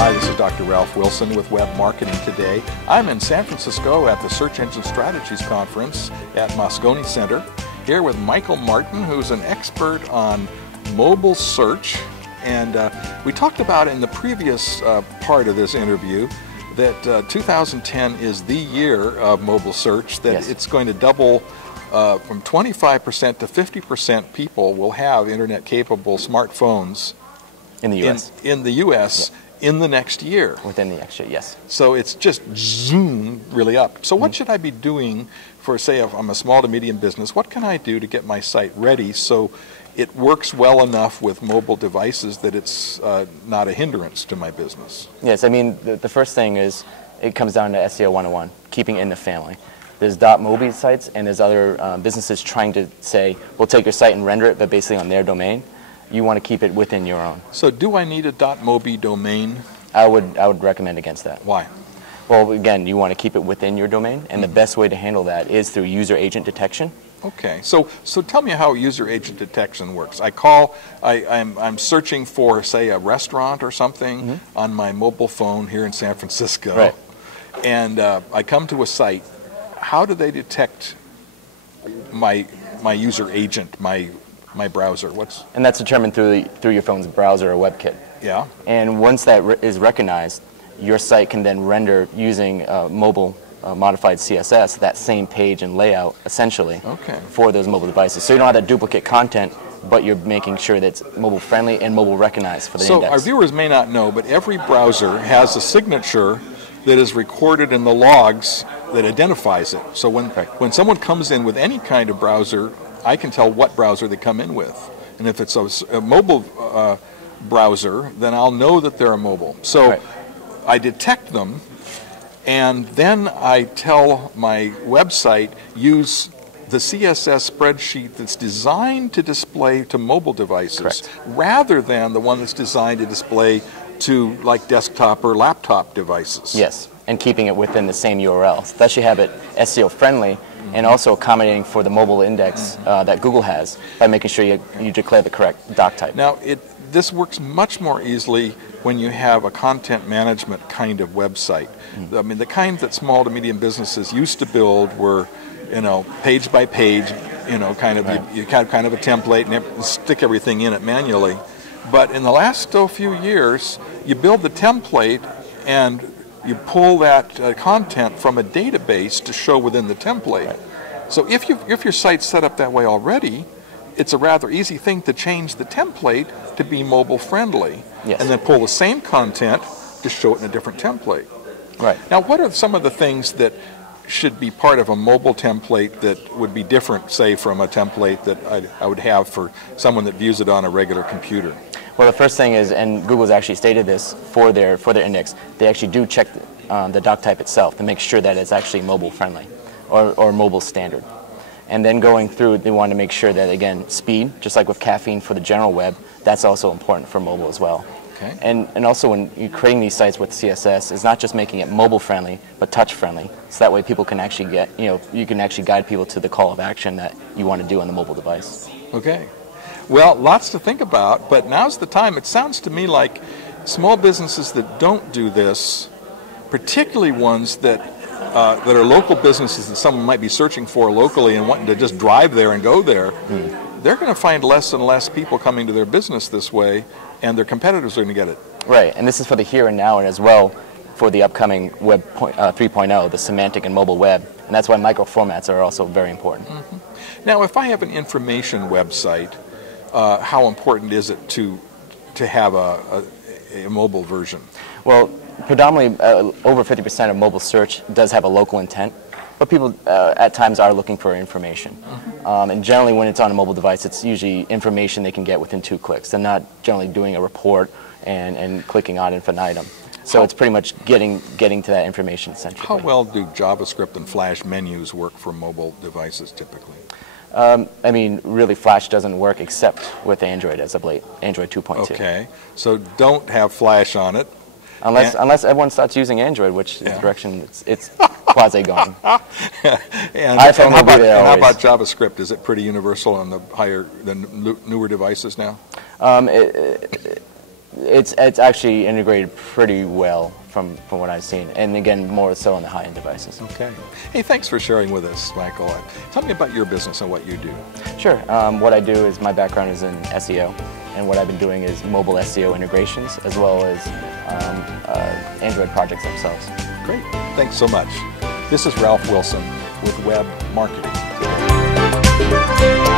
Hi, this is Dr. Ralph Wilson with Web Marketing Today. I'm in San Francisco at the Search Engine Strategies Conference at Moscone Center, here with Michael Martin, who's an expert on mobile search. And we talked about in the previous part of this interview that 2010 is the year of mobile search, that it's going to double from 25% to 50% people will have internet-capable smartphones in the U.S. In the U.S. in the next year. Within the next year, yes. So it's just zoom really up. So what should I be doing for, say, if I'm a small to medium business, what can I do to get my site ready so it works well enough with mobile devices that it's not a hindrance to my business? Yes, I mean, the first thing is it comes down to SEO 101, keeping it in the family. There's .mobi sites and there's other businesses trying to say, we'll take your site and render it, but basically on their domain. You want to keep it within your own. So do I need a .mobi domain? I would recommend against that. Why? Well, again, you want to keep it within your domain, and the best way to handle that is through user agent detection. Okay, so tell me how user agent detection works. I'm searching for, say, a restaurant or something on my mobile phone here in San Francisco, right. And I come to a site. How do they detect my user agent, my browser? And that's determined through your phone's browser or WebKit. Yeah. And once that is recognized, your site can then render using mobile modified CSS that same page and layout essentially for those mobile devices. So you don't have that duplicate content, but you're making sure that it's mobile friendly and mobile recognized for the index. So our viewers may not know, but every browser has a signature that is recorded in the logs that identifies it. So when someone comes in with any kind of browser, I can tell what browser they come in with. And if it's a mobile browser, then I'll know that they're a mobile. So I detect them, and then I tell my website, use the CSS spreadsheet that's designed to display to mobile devices rather than the one that's designed to display to like desktop or laptop devices. Yes, and keeping it within the same URL. So that should have it SEO friendly and also accommodating for the mobile index that Google has by making sure you declare the correct doc type. Now, this works much more easily when you have a content management kind of website. I mean, the kind that small to medium businesses used to build were, page by page, kind of you had kind of a template and stick everything in it manually. But in the last few years, you build the template and you pull that content from a database to show within the template. So if your site's set up that way already, it's a rather easy thing to change the template to be mobile friendly, and then pull the same content to show it in a different template. Right. Now, what are some of the things that should be part of a mobile template that would be different, say, from a template that I would have for someone that views it on a regular computer? Well, the first thing is, and Google's actually stated this for their index, they actually do check the doc type itself to make sure that it's actually mobile friendly or mobile standard. And then going through, they want to make sure that, again, speed, just like with caffeine for the general web, that's also important for mobile as well. Okay. And also when you're creating these sites with CSS, it's not just making it mobile friendly, but touch friendly. So that way people can actually get, you can actually guide people to the call of action that you want to do on the mobile device. Okay. Well, lots to think about, but now's the time. It sounds to me like small businesses that don't do this, particularly ones that are local businesses that someone might be searching for locally and wanting to just drive there and go there, they're going to find less and less people coming to their business this way, and their competitors are going to get it. Right, and this is for the here and now, and as well for the upcoming Web 3.0, the semantic and mobile web, and that's why microformats are also very important. Now, if I have an information website, how important is it to have a mobile version? Well, predominantly over 50% of mobile search does have a local intent, but people at times are looking for information. And generally when it's on a mobile device, it's usually information they can get within 2 clicks. They're not generally doing a report and clicking on infinitum. So it's pretty much getting to that information centrally. How well do JavaScript and Flash menus work for mobile devices typically? I mean, really, Flash doesn't work except with Android as of late, Android 2.2. Okay, so don't have Flash on it. Unless everyone starts using Android, which is the direction it's quasi going. And how about JavaScript? Is it pretty universal on the newer devices now? It's actually integrated pretty well from what I've seen, and again, more so on the high-end devices. Okay. Hey, thanks for sharing with us, Michael. Tell me about your business and what you do. Sure. What I do is my background is in SEO, and what I've been doing is mobile SEO integrations as well as Android projects themselves. Great. Thanks so much. This is Ralph Wilson with Web Marketing Today.